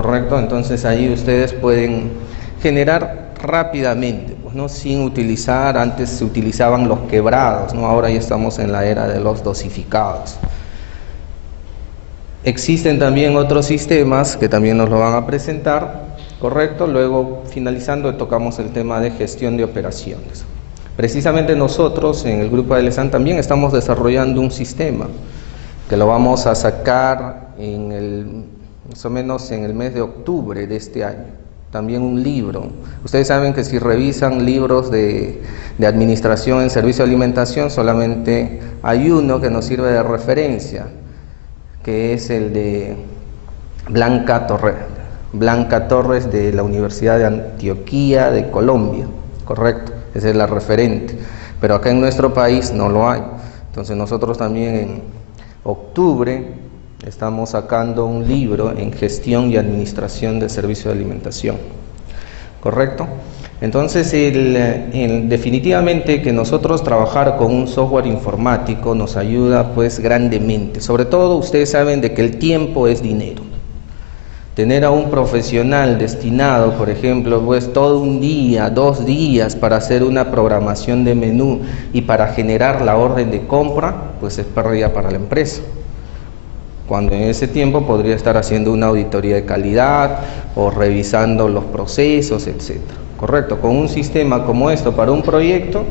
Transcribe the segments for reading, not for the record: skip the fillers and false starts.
¿correcto? Entonces ahí ustedes pueden generar rápidamente, pues, ¿no? Sin utilizar, antes se utilizaban los quebrados, ¿no? Ahora ya estamos en la era de los dosificados. Existen también otros sistemas que también nos lo van a presentar, ¿correcto? Luego, finalizando, tocamos el tema de gestión de operaciones. Precisamente nosotros en el grupo de ADELESAN también estamos desarrollando un sistema que lo vamos a sacar más o menos en el mes de octubre de este año. También un libro. Ustedes saben que si revisan libros de administración en servicio de alimentación, solamente hay uno que nos sirve de referencia, que es el de Blanca Torres de la Universidad de Antioquia de Colombia, correcto, esa es la referente, pero acá en nuestro país no lo hay. Entonces nosotros también en octubre estamos sacando un libro en gestión y administración del servicio de alimentación, correcto. Entonces definitivamente que nosotros trabajar con un software informático nos ayuda pues grandemente. Sobre todo ustedes saben de que el tiempo es dinero. Tener a un profesional destinado, por ejemplo, pues todo un día, 2 días para hacer una programación de menú y para generar la orden de compra, pues es pérdida para la empresa, cuando en ese tiempo podría estar haciendo una auditoría de calidad o revisando los procesos, etcétera. Correcto, con un sistema como esto para un proyecto,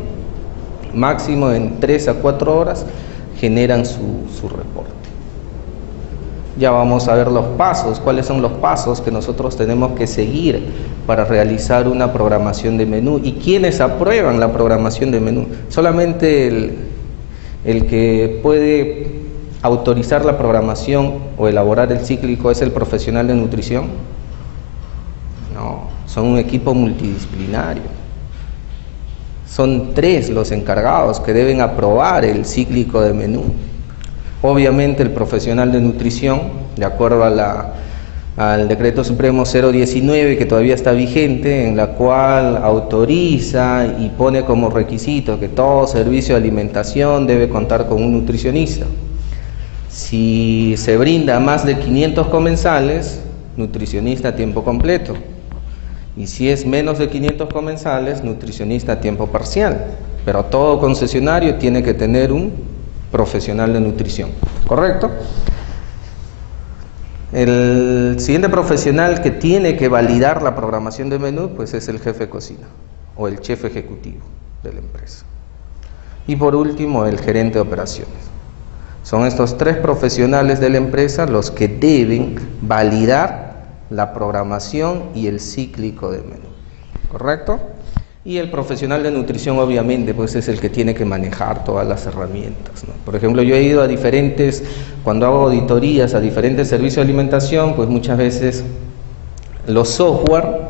máximo en 3 a 4 horas generan su reporte. Ya vamos a ver los pasos, cuáles son los pasos que nosotros tenemos que seguir para realizar una programación de menú y quiénes aprueban la programación de menú. Solamente el que puede autorizar la programación o elaborar el cíclico es el profesional de nutrición. No, son un equipo multidisciplinario. Son 3 los encargados que deben aprobar el cíclico de menú. Obviamente el profesional de nutrición, de acuerdo al Decreto Supremo 019, que todavía está vigente, en la cual autoriza y pone como requisito que todo servicio de alimentación debe contar con un nutricionista. Si se brinda más de 500 comensales, nutricionista a tiempo completo. Y si es menos de 500 comensales, nutricionista a tiempo parcial. Pero todo concesionario tiene que tener un profesional de nutrición, ¿correcto? El siguiente profesional que tiene que validar la programación de menú, pues es el jefe de cocina o el chef ejecutivo de la empresa. Y por último, el gerente de operaciones. Son estos 3 profesionales de la empresa los que deben validar la programación y el cíclico de menú, ¿correcto? Y el profesional de nutrición obviamente pues es el que tiene que manejar todas las herramientas, ¿no? Por ejemplo, yo he ido a cuando hago auditorías a diferentes servicios de alimentación, pues muchas veces los software,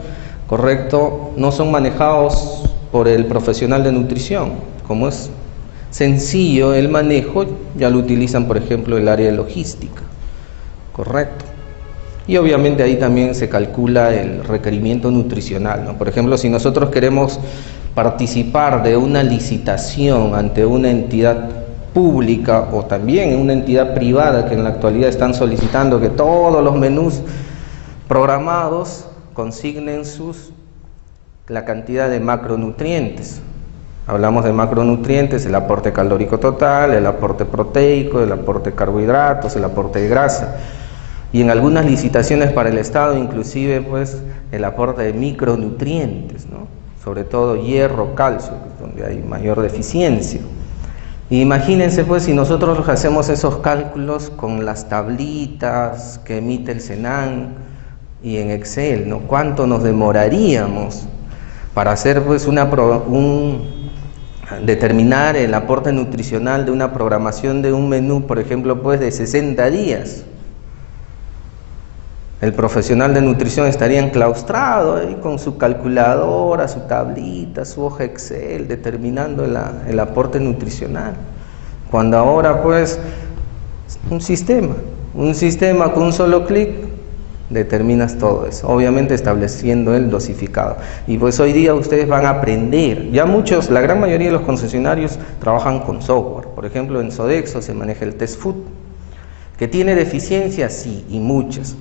¿correcto?, no son manejados por el profesional de nutrición. Como es sencillo el manejo, ya lo utilizan, por ejemplo, el área de logística, ¿correcto? Y obviamente ahí también se calcula el requerimiento nutricional, ¿no? Por ejemplo, si nosotros queremos participar de una licitación ante una entidad pública o también en una entidad privada que en la actualidad están solicitando que todos los menús programados consignen la cantidad de macronutrientes. Hablamos de macronutrientes, el aporte calórico total, el aporte proteico, el aporte de carbohidratos, el aporte de grasa. Y en algunas licitaciones para el Estado, inclusive, pues, el aporte de micronutrientes, ¿no? Sobre todo hierro, calcio, donde hay mayor deficiencia. Y imagínense, pues, si nosotros hacemos esos cálculos con las tablitas que emite el SENAN y en Excel, ¿no? ¿Cuánto nos demoraríamos para hacer, pues, determinar el aporte nutricional de una programación de un menú, por ejemplo, pues, de 60 días? El profesional de nutrición estaría enclaustrado ahí con su calculadora, su tablita, su hoja Excel, determinando el aporte nutricional. Cuando ahora, pues, un sistema con un solo clic, determinas todo eso, obviamente estableciendo el dosificado. Y pues hoy día ustedes van a aprender, ya la gran mayoría de los concesionarios trabajan con software. Por ejemplo, en Sodexo se maneja el Test Food, que tiene deficiencias, sí, y muchas.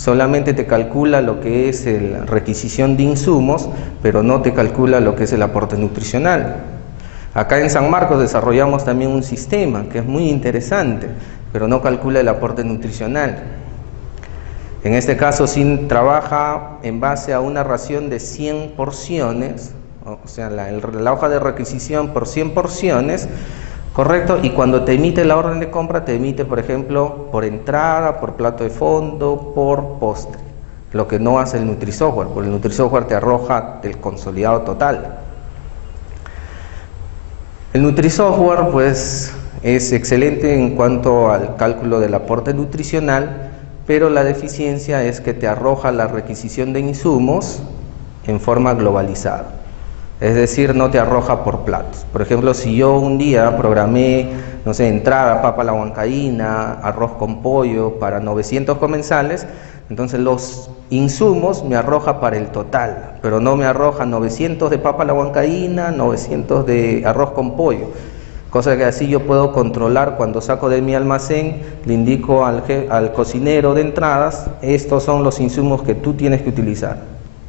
solamente te calcula lo que es la requisición de insumos, pero no te calcula lo que es el aporte nutricional. Acá en San Marcos desarrollamos también un sistema que es muy interesante, pero no calcula el aporte nutricional. En este caso sí trabaja en base a una ración de 100 porciones, o sea, la hoja de requisición por 100 porciones, correcto, y cuando te emite la orden de compra, te emite, por ejemplo, por entrada, por plato de fondo, por postre, lo que no hace el NutriSoftware, porque el NutriSoftware te arroja el consolidado total. El NutriSoftware, pues, es excelente en cuanto al cálculo del aporte nutricional, pero la deficiencia es que te arroja la requisición de insumos en forma globalizada. Es decir, no te arroja por platos. Por ejemplo, si yo un día programé, no sé, entrada, papa a la huancaína, arroz con pollo para 900 comensales, entonces los insumos me arroja para el total, pero no me arroja 900 de papa a la huancaína, 900 de arroz con pollo. Cosa que así yo puedo controlar cuando saco de mi almacén, le indico al cocinero de entradas, estos son los insumos que tú tienes que utilizar,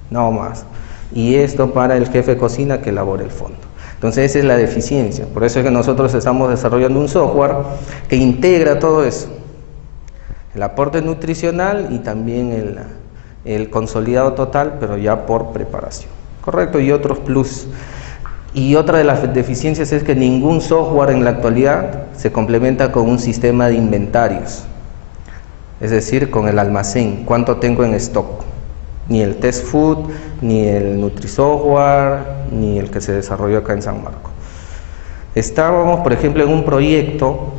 no más. Y esto para el jefe de cocina que elabore el fondo. Entonces esa es la deficiencia, por eso es que nosotros estamos desarrollando un software que integra todo eso, el aporte nutricional y también el consolidado total, pero ya por preparación, correcto, y otros plus. Y otra de las deficiencias es que ningún software en la actualidad se complementa con un sistema de inventarios, es decir, con el almacén, cuánto tengo en stock. Ni el Test Food, ni el NutriSoftware, ni el que se desarrolló acá en San Marcos. Estábamos, por ejemplo, en un proyecto,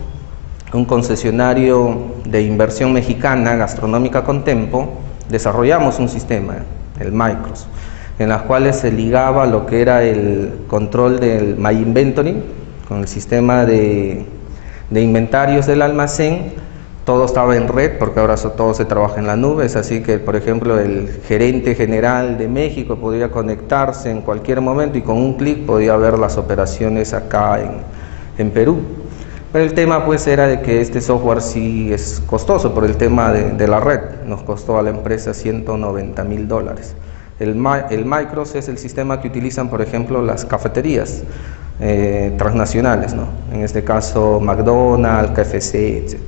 un concesionario de inversión mexicana, Gastronómica Contempo, desarrollamos un sistema, el Micros, en las cuales se ligaba lo que era el control del My Inventory con el sistema de inventarios del almacén. Todo estaba en red porque ahora todo se trabaja en la nube, es así que, por ejemplo, el gerente general de México podía conectarse en cualquier momento y con un clic podía ver las operaciones acá en Perú. Pero el tema pues era de que este software sí es costoso por el tema de la red, nos costó a la empresa $190,000. El Micros es el sistema que utilizan, por ejemplo, las cafeterías transnacionales, ¿no? En este caso McDonald's, KFC, etc.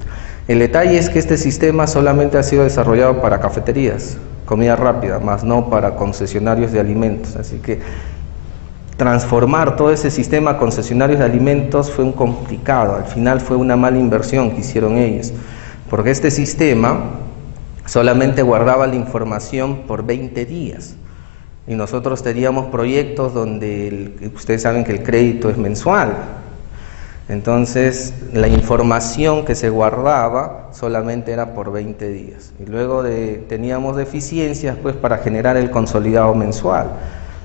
El detalle es que este sistema solamente ha sido desarrollado para cafeterías, comida rápida, más no para concesionarios de alimentos. Así que transformar todo ese sistema a concesionarios de alimentos fue un complicado, al final fue una mala inversión que hicieron ellos, porque este sistema solamente guardaba la información por 20 días. Y nosotros teníamos proyectos donde ustedes saben que el crédito es mensual. Entonces la información que se guardaba solamente era por 20 días. Y luego teníamos deficiencias pues para generar el consolidado mensual.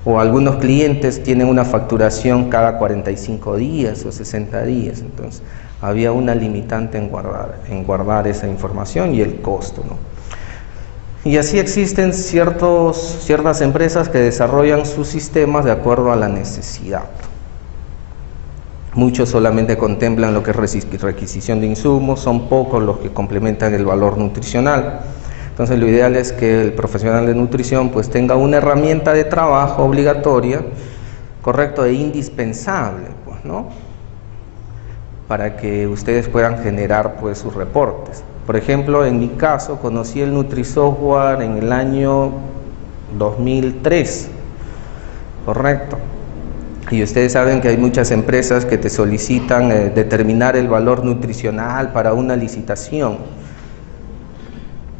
O algunos clientes tienen una facturación cada 45 días o 60 días. Entonces había una limitante en guardar esa información y el costo, ¿no? Y así existen ciertas empresas que desarrollan sus sistemas de acuerdo a la necesidad. Muchos solamente contemplan lo que es requisición de insumos, son pocos los que complementan el valor nutricional. Entonces lo ideal es que el profesional de nutrición pues tenga una herramienta de trabajo obligatoria, correcto, e indispensable, pues, ¿no? Para que ustedes puedan generar pues sus reportes. Por ejemplo, en mi caso conocí el NutriSoftware en el año 2003, correcto. Y ustedes saben que hay muchas empresas que te solicitan determinar el valor nutricional para una licitación.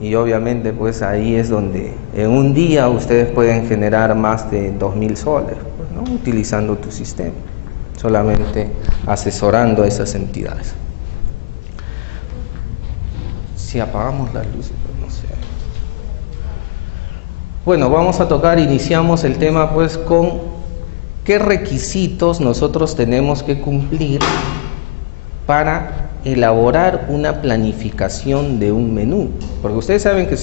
Y obviamente pues ahí es donde en un día ustedes pueden generar más de 2.000 soles, pues, ¿no? Utilizando tu sistema, solamente asesorando a esas entidades. Si apagamos las luces, pues no sé. Bueno, vamos a iniciamos el tema pues con qué requisitos nosotros tenemos que cumplir para elaborar una planificación de un menú, porque ustedes saben que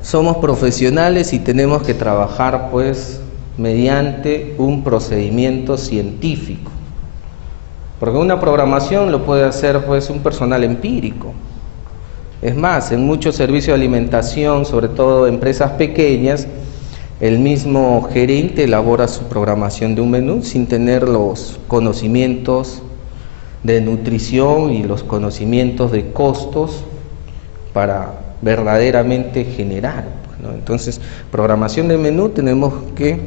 somos profesionales y tenemos que trabajar pues mediante un procedimiento científico, porque una programación lo puede hacer pues un personal empírico, Es más, en muchos servicios de alimentación, sobre todo empresas pequeñas, el mismo gerente elabora su programación de un menú sin tener los conocimientos de nutrición y los conocimientos de costos para verdaderamente generar, ¿no? Entonces, programación de menú tenemos que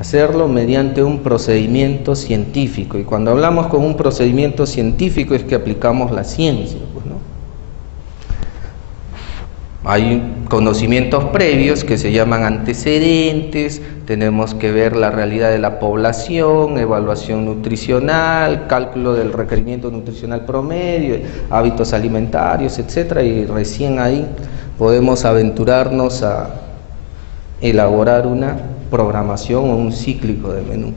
hacerlo mediante un procedimiento científico, y cuando hablamos con un procedimiento científico es que aplicamos la ciencia, pues, ¿no? Hay conocimientos previos que se llaman antecedentes, tenemos que ver la realidad de la población, evaluación nutricional, cálculo del requerimiento nutricional promedio, hábitos alimentarios, etcétera, y recién ahí podemos aventurarnos a elaborar una programación o un cíclico de menú.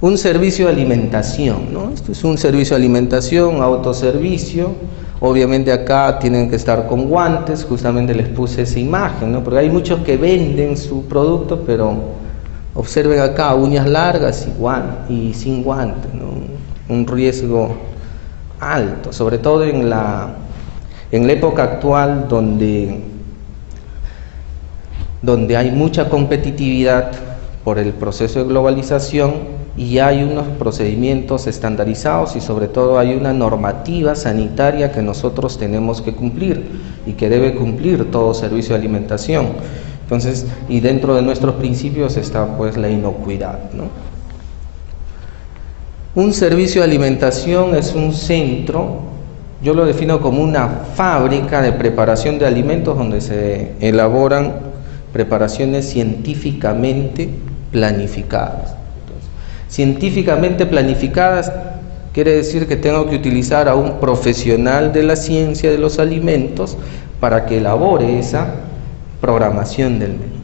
Un servicio de alimentación, ¿no? Esto es un servicio de alimentación, autoservicio. Obviamente acá tienen que estar con guantes, justamente les puse esa imagen, ¿no? Porque hay muchos que venden su producto, pero observen acá, uñas largas y sin guantes, ¿no? Un riesgo alto, sobre todo en la época actual donde hay mucha competitividad por el proceso de globalización, y hay unos procedimientos estandarizados y sobre todo hay una normativa sanitaria que nosotros tenemos que cumplir y que debe cumplir todo servicio de alimentación. Entonces, y dentro de nuestros principios está pues la inocuidad, ¿no? Un servicio de alimentación es un centro, yo lo defino como una fábrica de preparación de alimentos donde se elaboran preparaciones científicamente planificadas. Científicamente planificadas quiere decir que tengo que utilizar a un profesional de la ciencia de los alimentos para que elabore esa programación del menú,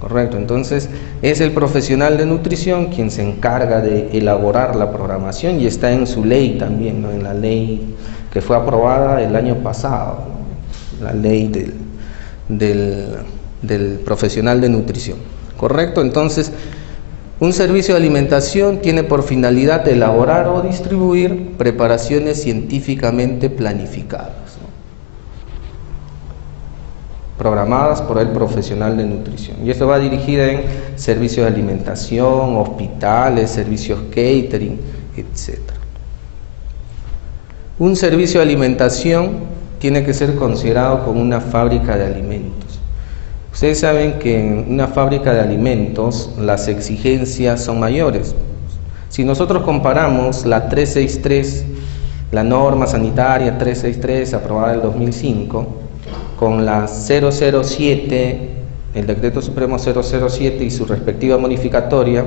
¿correcto? Entonces es el profesional de nutrición quien se encarga de elaborar la programación, y está en su ley también, ¿no? En la ley que fue aprobada el año pasado, ¿no? La ley del profesional de nutrición, ¿correcto? Entonces, un servicio de alimentación tiene por finalidad elaborar o distribuir preparaciones científicamente planificadas, ¿no? Programadas por el profesional de nutrición. Y esto va dirigida en servicios de alimentación, hospitales, servicios catering, etc. Un servicio de alimentación tiene que ser considerado como una fábrica de alimentos. Ustedes saben que en una fábrica de alimentos las exigencias son mayores. Si nosotros comparamos la 363, la norma sanitaria 363 aprobada en el 2005, con la 007, el decreto supremo 007 y su respectiva modificatoria,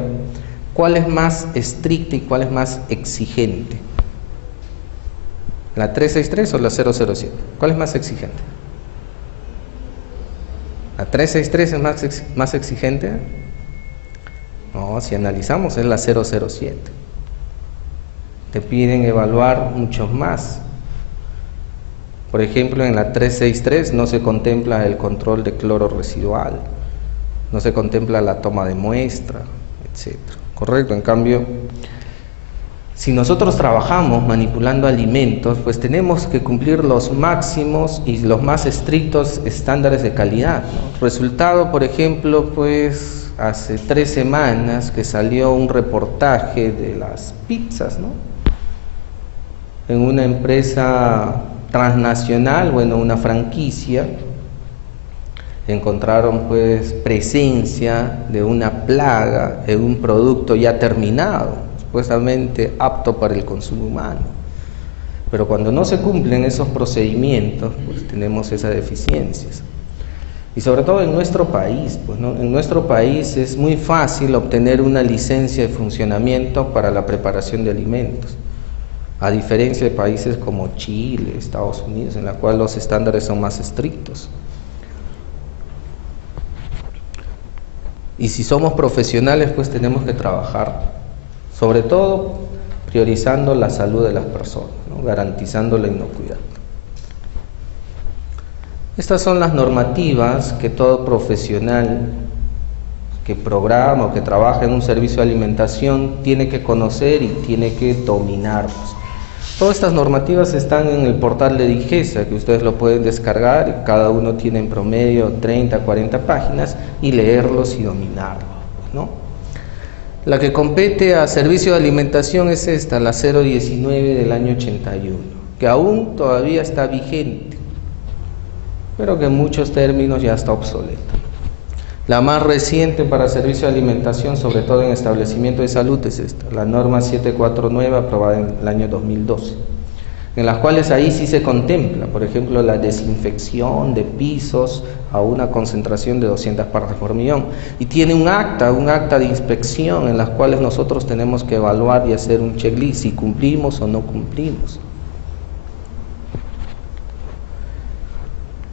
¿cuál es más estricta y cuál es más exigente? ¿La 363 o la 007? ¿Cuál es más exigente? ¿La 363 es más exigente? No, si analizamos es la 007. Te piden evaluar muchos más. Por ejemplo, en la 363 no se contempla el control de cloro residual, no se contempla la toma de muestra, etc. ¿Correcto? En cambio, si nosotros trabajamos manipulando alimentos, pues tenemos que cumplir los máximos y los más estrictos estándares de calidad, ¿no? Resultado, por ejemplo, pues hace 3 semanas que salió un reportaje de las pizzas, ¿no? En una empresa transnacional, bueno, una franquicia, encontraron pues presencia de una plaga en un producto ya terminado, supuestamente apto para el consumo humano, pero cuando no se cumplen esos procedimientos, pues tenemos esas deficiencias. Y sobre todo en nuestro país, pues, ¿no? En nuestro país es muy fácil obtener una licencia de funcionamiento para la preparación de alimentos, a diferencia de países como Chile, Estados Unidos, en la cual los estándares son más estrictos. Y si somos profesionales, pues tenemos que trabajar sobre todo priorizando la salud de las personas, ¿no? Garantizando la inocuidad. Estas son las normativas que todo profesional que programa o que trabaja en un servicio de alimentación tiene que conocer y tiene que dominar. Todas estas normativas están en el portal de Digesa, que ustedes lo pueden descargar, cada uno tiene en promedio 30, 40 páginas, y leerlos y dominarlos, ¿no? La que compete a servicio de alimentación es esta, la 019 del año 81, que aún todavía está vigente, pero que en muchos términos ya está obsoleta. La más reciente para servicio de alimentación, sobre todo en establecimiento de salud, es esta, la norma 749 aprobada en el año 2012, en las cuales ahí sí se contempla, por ejemplo, la desinfección de pisos a una concentración de 200 partes por millón, y tiene un acta de inspección en las cuales nosotros tenemos que evaluar y hacer un checklist si cumplimos o no cumplimos.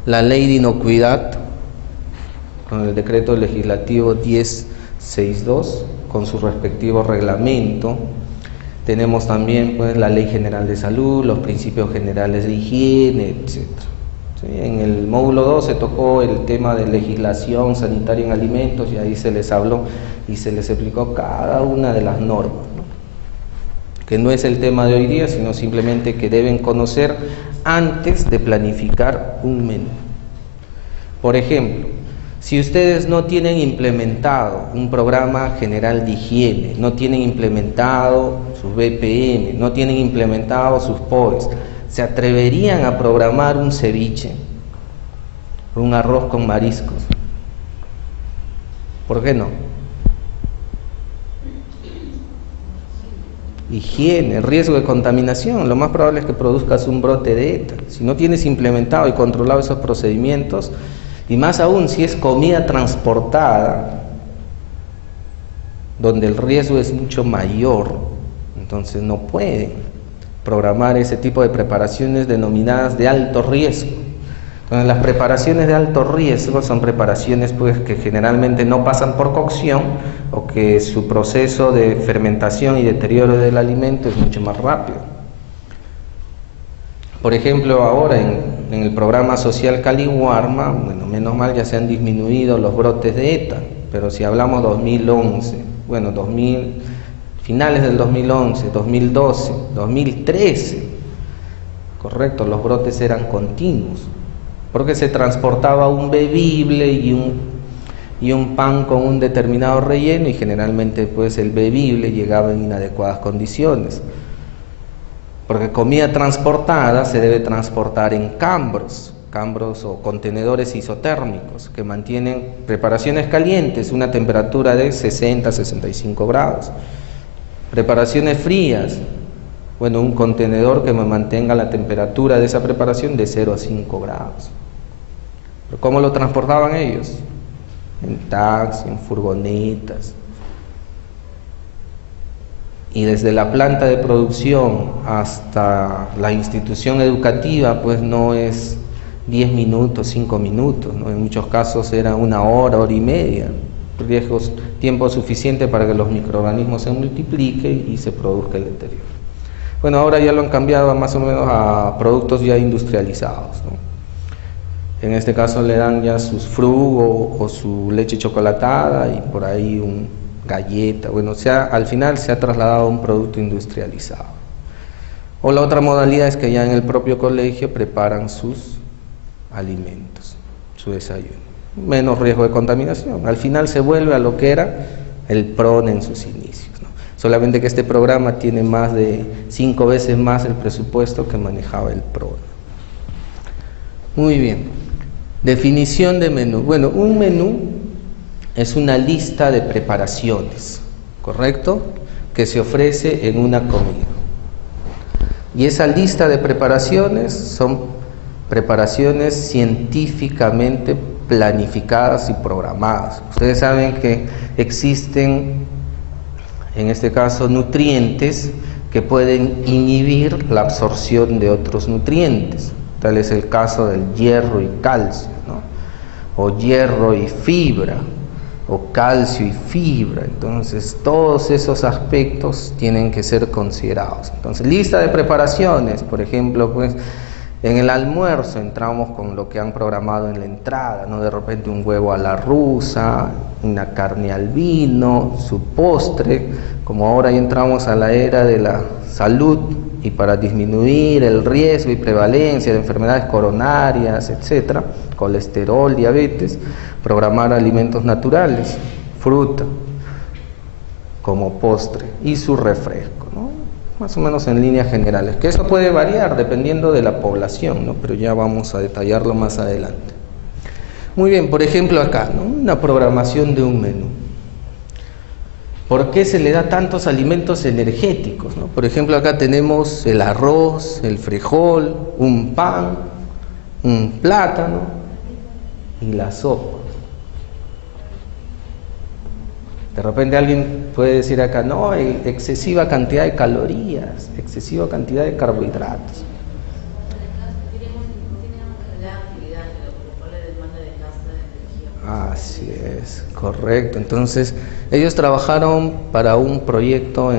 La ley de inocuidad, con el decreto legislativo 1062, con su respectivo reglamento. Tenemos también pues la Ley General de Salud, los principios generales de higiene, etc. ¿Sí? En el módulo 2 se tocó el tema de legislación sanitaria en alimentos, y ahí se les habló y se les explicó cada una de las normas, ¿no? Que no es el tema de hoy día, sino simplemente que deben conocer antes de planificar un menú. Por ejemplo, si ustedes no tienen implementado un programa general de higiene, no tienen implementado sus BPM, no tienen implementado sus POEs, ¿se atreverían a programar un ceviche, un arroz con mariscos? ¿Por qué no? Higiene, riesgo de contaminación, lo más probable es que produzcas un brote de ETA. Si no tienes implementado y controlado esos procedimientos, y más aún si es comida transportada, donde el riesgo es mucho mayor, entonces no pueden programar ese tipo de preparaciones denominadas de alto riesgo. Entonces las preparaciones de alto riesgo son preparaciones pues que generalmente no pasan por cocción, o que su proceso de fermentación y deterioro del alimento es mucho más rápido. Por ejemplo, ahora en el programa social Cali-Warma, bueno, menos mal ya se han disminuido los brotes de ETA, pero si hablamos 2011, bueno, finales del 2011, 2012, 2013, correcto, los brotes eran continuos, porque se transportaba un bebible y un pan con un determinado relleno, y generalmente pues el bebible llegaba en inadecuadas condiciones. Porque comida transportada se debe transportar en cambros o contenedores isotérmicos que mantienen preparaciones calientes, una temperatura de 60 a 65 grados. Preparaciones frías, bueno, un contenedor que me mantenga la temperatura de esa preparación de 0 a 5 grados. ¿Pero cómo lo transportaban ellos? En taxi, en furgonetas. Y desde la planta de producción hasta la institución educativa, pues no es 10 minutos, 5 minutos, ¿no? En muchos casos era 1 hora, hora y media, tiempo suficiente para que los microorganismos se multipliquen y se produzca el deterioro. Bueno, ahora ya lo han cambiado más o menos a productos ya industrializados, ¿no? En este caso le dan ya sus frugos o su leche chocolatada y por ahí un galleta, bueno, al final se ha trasladado a un producto industrializado. O la otra modalidad es que ya en el propio colegio preparan sus alimentos, su desayuno. Menos riesgo de contaminación. Al final se vuelve a lo que era el PRON en sus inicios, ¿no? Solamente que este programa tiene más de 5 veces más el presupuesto que manejaba el PRON. Muy bien. Definición de menú. Bueno, un menú es una lista de preparaciones, ¿correcto?, que se ofrece en una comida. Y esa lista de preparaciones son preparaciones científicamente planificadas y programadas. Ustedes saben que existen, en este caso, nutrientes que pueden inhibir la absorción de otros nutrientes. Tal es el caso del hierro y calcio, ¿no? O hierro y fibra, o calcio y fibra. Entonces todos esos aspectos tienen que ser considerados. Entonces, lista de preparaciones, por ejemplo, pues En el almuerzo entramos con lo que han programado en la entrada, ¿no? De repente un huevo a la rusa, una carne al vino, su postre. Como ahora ya entramos a la era de la salud y para disminuir el riesgo y prevalencia de enfermedades coronarias, etcétera, colesterol, diabetes, programar alimentos naturales, fruta como postre y su refresco, ¿no? Más o menos en líneas generales, que eso puede variar dependiendo de la población, ¿no? Pero ya vamos a detallarlo más adelante. Muy bien, por ejemplo acá, ¿no? Una programación de un menú. ¿Por qué se le da tantos alimentos energéticos, ¿no? Por ejemplo, acá tenemos el arroz, el frijol, un pan, un plátano y la sopa. De repente alguien puede decir acá, no, hay excesiva cantidad de calorías, excesiva cantidad de carbohidratos. Así es, correcto. Entonces, ellos trabajaron para un proyecto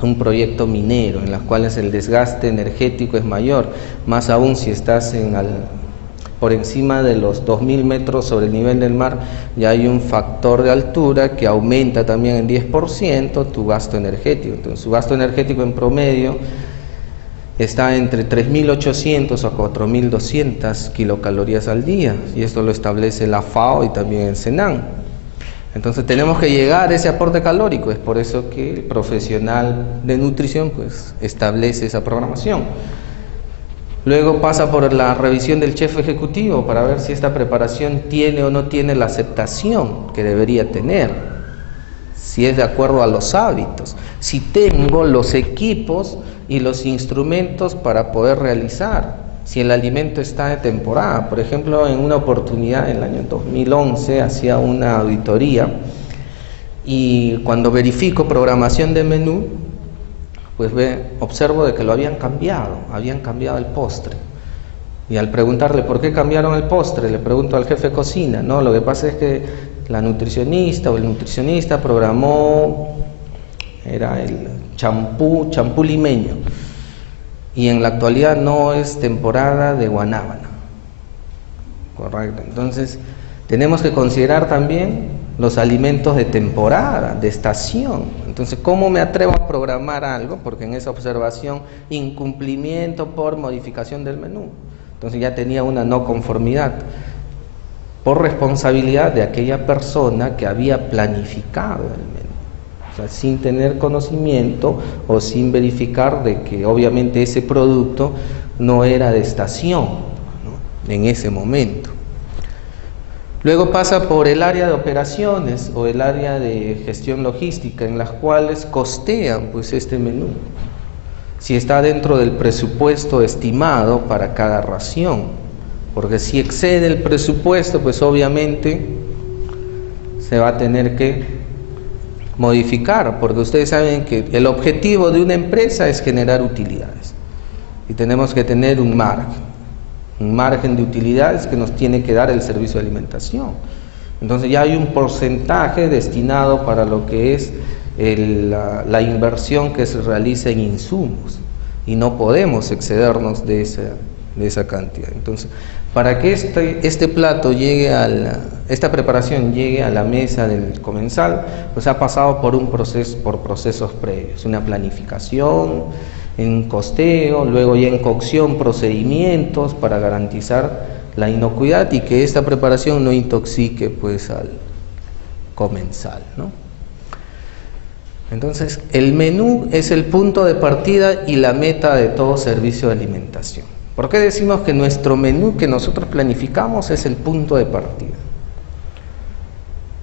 un proyecto minero, en los cuales el desgaste energético es mayor, más aún si estás por encima de los 2000 metros sobre el nivel del mar, ya hay un factor de altura que aumenta también en 10% tu gasto energético. Entonces, su gasto energético en promedio está entre 3.800 a 4.200 kilocalorías al día, y esto lo establece la FAO y también el Senan. Entonces tenemos que llegar a ese aporte calórico, es por eso que el profesional de nutrición pues establece esa programación. Luego pasa por la revisión del chef ejecutivo para ver si esta preparación tiene o no tiene la aceptación que debería tener, si es de acuerdo a los hábitos, si tengo los equipos y los instrumentos para poder realizar, si el alimento está de temporada. Por ejemplo, en una oportunidad en el año 2011 hacía una auditoría y cuando verifico programación de menú, pues observo de que lo habían cambiado el postre. Y al preguntarle por qué cambiaron el postre, le pregunto al jefe de cocina, no, lo que pasa es que la nutricionista o el nutricionista programó, era el champú limeño, y en la actualidad no es temporada de guanábana. Correcto. Entonces, tenemos que considerar también los alimentos de temporada, de estación. Entonces, ¿cómo me atrevo a programar algo? Porque en esa observación, incumplimiento por modificación del menú. Entonces ya tenía una no conformidad por responsabilidad de aquella persona que había planificado el menú. O sea, sin tener conocimiento o sin verificar de que obviamente ese producto no era de estación, ¿no?, en ese momento. Luego pasa por el área de operaciones o el área de gestión logística, en las cuales costean pues este menú, si está dentro del presupuesto estimado para cada ración, porque si excede el presupuesto, pues obviamente se va a tener que modificar, porque ustedes saben que el objetivo de una empresa es generar utilidades y tenemos que tener un margen de utilidades que nos tiene que dar el servicio de alimentación. Entonces ya hay un porcentaje destinado para lo que es la inversión que se realiza en insumos y no podemos excedernos de esa cantidad. Entonces, para que este plato llegue esta preparación llegue a la mesa del comensal, pues ha pasado por procesos previos, una planificación, en costeo, luego ya en cocción, procedimientos para garantizar la inocuidad y que esta preparación no intoxique pues al comensal, ¿no? Entonces, el menú es el punto de partida y la meta de todo servicio de alimentación. ¿Por qué decimos que nuestro menú que nosotros planificamos es el punto de partida?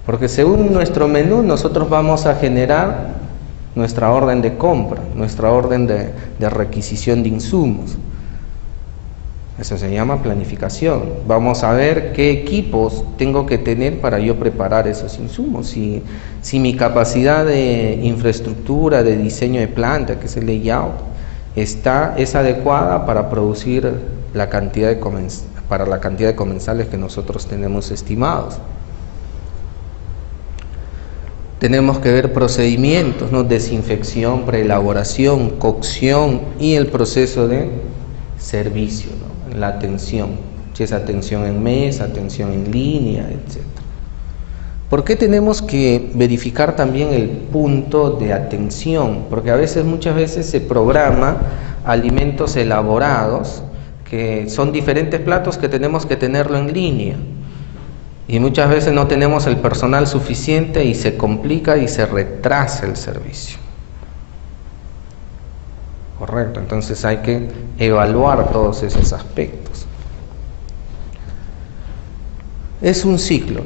Porque según nuestro menú nosotros vamos a generar nuestra orden de compra, nuestra orden de requisición de insumos. Eso se llama planificación. Vamos a ver qué equipos tengo que tener para yo preparar esos insumos. Si mi capacidad de infraestructura, de diseño de planta, que es el layout, es adecuada para producir para la cantidad de comensales que nosotros tenemos estimados. Tenemos que ver procedimientos, ¿no? Desinfección, preelaboración, cocción y el proceso de servicio, ¿no? En la atención, si es atención en mesa, atención en línea, etc. ¿Por qué tenemos que verificar también el punto de atención? Porque muchas veces se programa alimentos elaborados, que son diferentes platos que tenemos que tenerlo en línea. Y muchas veces no tenemos el personal suficiente y se complica y se retrasa el servicio. Correcto, entonces hay que evaluar todos esos aspectos. Es un ciclo.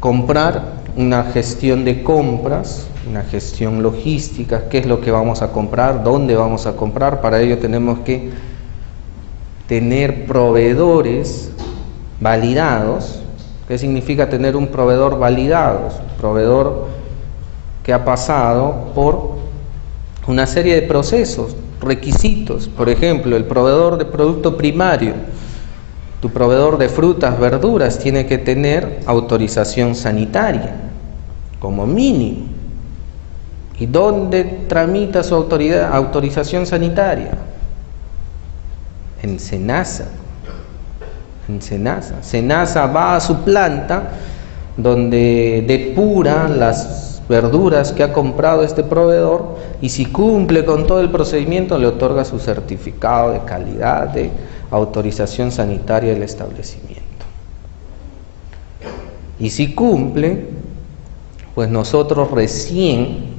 Comprar, una gestión de compras, una gestión logística, qué es lo que vamos a comprar, dónde vamos a comprar. Para ello tenemos que tener proveedores validados. ¿Qué significa tener un proveedor validado? Un proveedor que ha pasado por una serie de procesos, requisitos. Por ejemplo, el proveedor de producto primario. Tu proveedor de frutas, verduras, tiene que tener autorización sanitaria, como mínimo. ¿Y dónde tramita su autorización sanitaria? En SENASA. SENASA va a su planta, donde depura las verduras que ha comprado este proveedor, y si cumple con todo el procedimiento, le otorga su certificado de calidad, de autorización sanitaria del establecimiento. Y si cumple, pues nosotros recién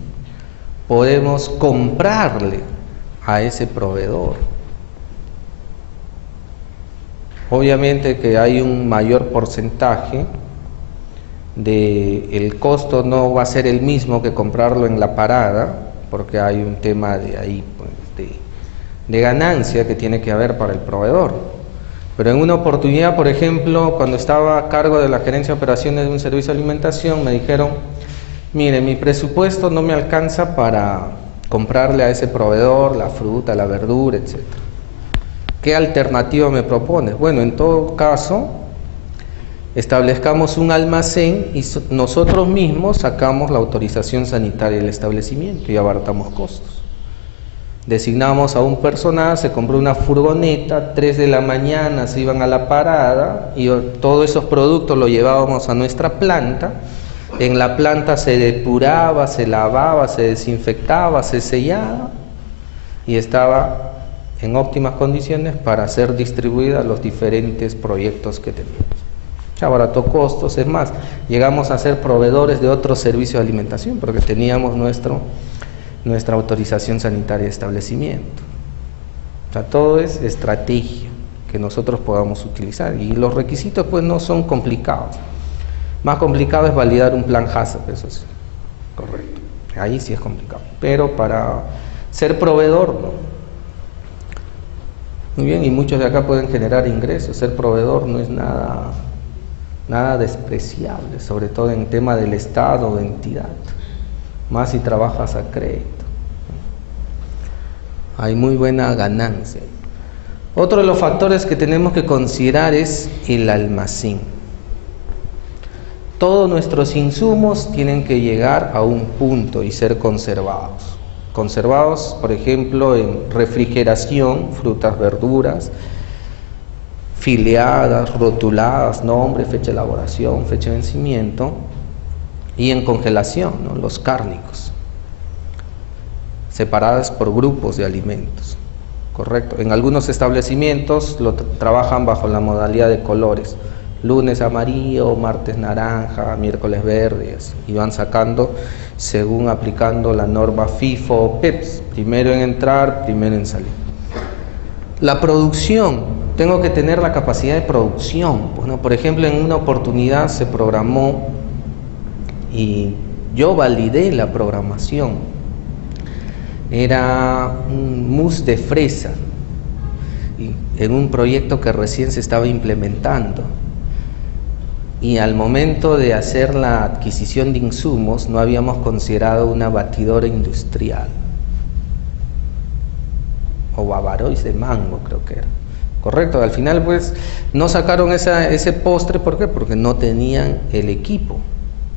podemos comprarle a ese proveedor. Obviamente que hay un mayor porcentaje el costo, no va a ser el mismo que comprarlo en la parada, porque hay un tema de ahí, pues, de ganancia que tiene que haber para el proveedor. Pero en una oportunidad, por ejemplo, cuando estaba a cargo de la gerencia de operaciones de un servicio de alimentación, me dijeron: mire, mi presupuesto no me alcanza para comprarle a ese proveedor la fruta, la verdura, etc. ¿Qué alternativa me propones? Bueno, en todo caso, establezcamos un almacén y nosotros mismos sacamos la autorización sanitaria del establecimiento y abaratamos costos. Designamos a un personal, se compró una furgoneta, 3 de la mañana se iban a la parada y todos esos productos los llevábamos a nuestra planta. En la planta se depuraba, se lavaba, se desinfectaba, se sellaba y estaba en óptimas condiciones para ser distribuida a los diferentes proyectos que teníamos. Se abarató costos, es más, llegamos a ser proveedores de otros servicios de alimentación porque teníamos nuestra autorización sanitaria de establecimiento. O sea, todo es estrategia que nosotros podamos utilizar, y los requisitos pues no son complicados. Más complicado es validar un plan HACCP, eso es correcto. Ahí sí es complicado, pero para ser proveedor no. Muy bien, y muchos de acá pueden generar ingresos. Ser proveedor no es nada despreciable, sobre todo en tema del Estado o de entidad, más si trabajas a crédito. Hay muy buena ganancia. Otro de los factores que tenemos que considerar es el almacén. Todos nuestros insumos tienen que llegar a un punto y ser conservados. Conservados, por ejemplo, en refrigeración, frutas, verduras, filiadas, rotuladas, nombre, fecha de elaboración, fecha de vencimiento, y en congelación, ¿no? Los cárnicos, separadas por grupos de alimentos, correcto. En algunos establecimientos lo trabajan bajo la modalidad de colores: lunes amarillo, martes naranja, miércoles verde, y van sacando según aplicando la norma FIFO o PEPS, primero en entrar, primero en salir. La producción, tengo que tener la capacidad de producción. Bueno, por ejemplo, en una oportunidad se programó y yo validé la programación. Era un mousse de fresa en un proyecto que recién se estaba implementando. Y al momento de hacer la adquisición de insumos no habíamos considerado una batidora industrial, o Bavarois de mango creo que era, correcto. Al final pues no sacaron ese postre. ¿Por qué? Porque no tenían el equipo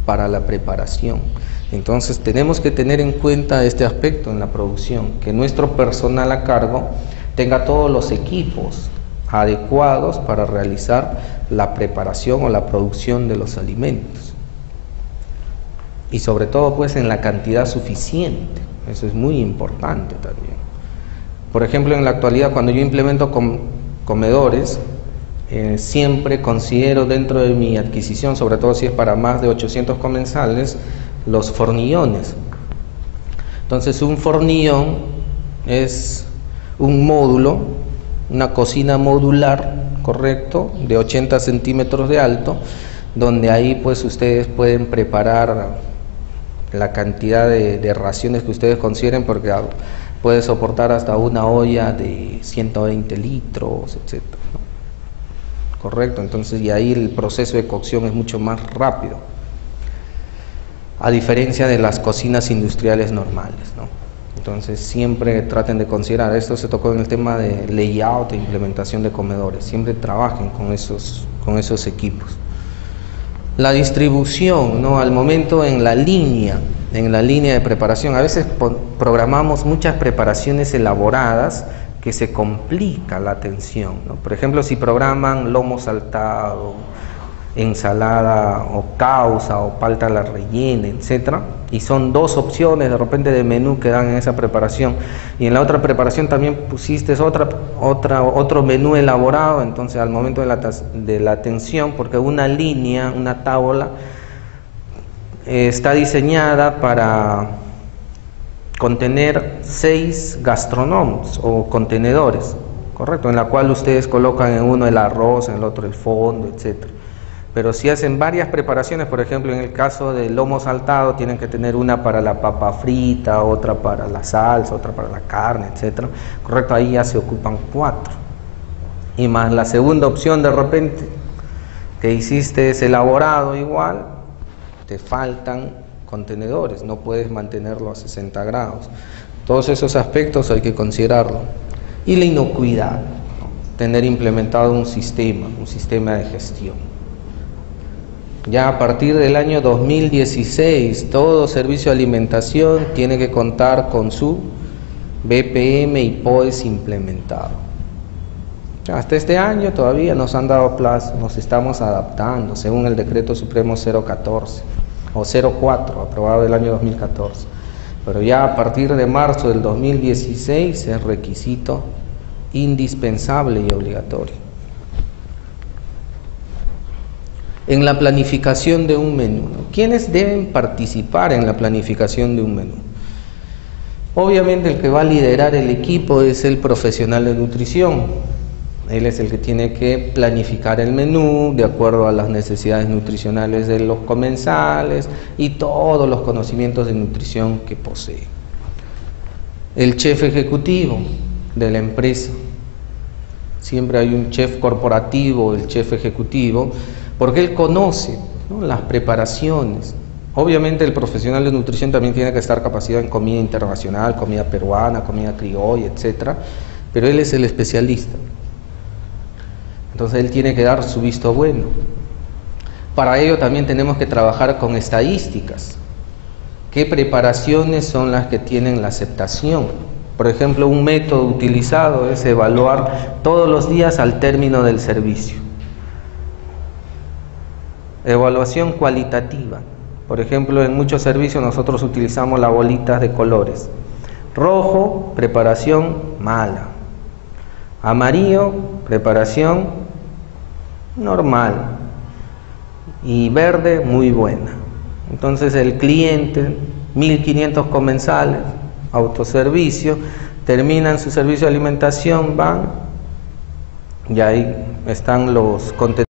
para la preparación. Entonces tenemos que tener en cuenta este aspecto en la producción, que nuestro personal a cargo tenga todos los equipos adecuados para realizar la preparación o la producción de los alimentos. Y sobre todo pues en la cantidad suficiente, eso es muy importante también. Por ejemplo, en la actualidad cuando yo implemento comedores, siempre considero dentro de mi adquisición, sobre todo si es para más de 800 comensales, los fornillones. Entonces un fornillón es un módulo, una cocina modular, correcto, de 80 centímetros de alto, donde ahí pues ustedes pueden preparar la cantidad de raciones que ustedes consideren, porque puede soportar hasta una olla de 120 litros, etc., ¿no? Correcto, entonces y ahí el proceso de cocción es mucho más rápido, a diferencia de las cocinas industriales normales, ¿no? Entonces siempre traten de considerar, esto se tocó en el tema de layout e implementación de comedores, siempre trabajen con esos equipos. La distribución, ¿no? Al momento en la línea de preparación, a veces programamos muchas preparaciones elaboradas que se complica la atención, ¿no? Por ejemplo, si programan lomo saltado, ensalada o causa o palta a la rellena, etcétera, y son dos opciones de repente de menú que dan en esa preparación, y en la otra preparación también pusiste otro menú elaborado, entonces al momento de la atención, porque una línea, una tabla está diseñada para contener 6 gastronomes o contenedores, correcto, en la cual ustedes colocan en uno el arroz, en el otro el fondo, etcétera. Pero si hacen varias preparaciones, por ejemplo, en el caso del lomo saltado, tienen que tener una para la papa frita, otra para la salsa, otra para la carne, etcétera. Correcto, ahí ya se ocupan 4. Y más la segunda opción de repente que hiciste es elaborado igual, te faltan contenedores, no puedes mantenerlo a 60 grados. Todos esos aspectos hay que considerarlo. Y la inocuidad, ¿no? Tener implementado un sistema de gestión. Ya a partir del año 2016, todo servicio de alimentación tiene que contar con su BPM y POES implementado. Hasta este año todavía nos han dado plazo, nos estamos adaptando según el Decreto Supremo 014 o 04, aprobado el año 2014. Pero ya a partir de marzo del 2016 es requisito indispensable y obligatorio. En la planificación de un menú, ¿no? ¿Quiénes deben participar en la planificación de un menú? Obviamente el que va a liderar el equipo es el profesional de nutrición. Él es el que tiene que planificar el menú de acuerdo a las necesidades nutricionales de los comensales y todos los conocimientos de nutrición que posee. El chef ejecutivo de la empresa. Siempre hay un chef corporativo, el chef ejecutivo, porque él conoce, ¿no?, las preparaciones. Obviamente el profesional de nutrición también tiene que estar capacitado en comida internacional, comida peruana, comida criolla, etcétera, pero él es el especialista. Entonces él tiene que dar su visto bueno. Para ello también tenemos que trabajar con estadísticas. ¿Qué preparaciones son las que tienen la aceptación? Por ejemplo, un método utilizado es evaluar todos los días al término del servicio. Evaluación cualitativa. Por ejemplo, en muchos servicios nosotros utilizamos las bolitas de colores. Rojo, preparación mala. Amarillo, preparación normal. Y verde, muy buena. Entonces el cliente, 1500 comensales, autoservicio, terminan su servicio de alimentación, van, y ahí están los contenidos.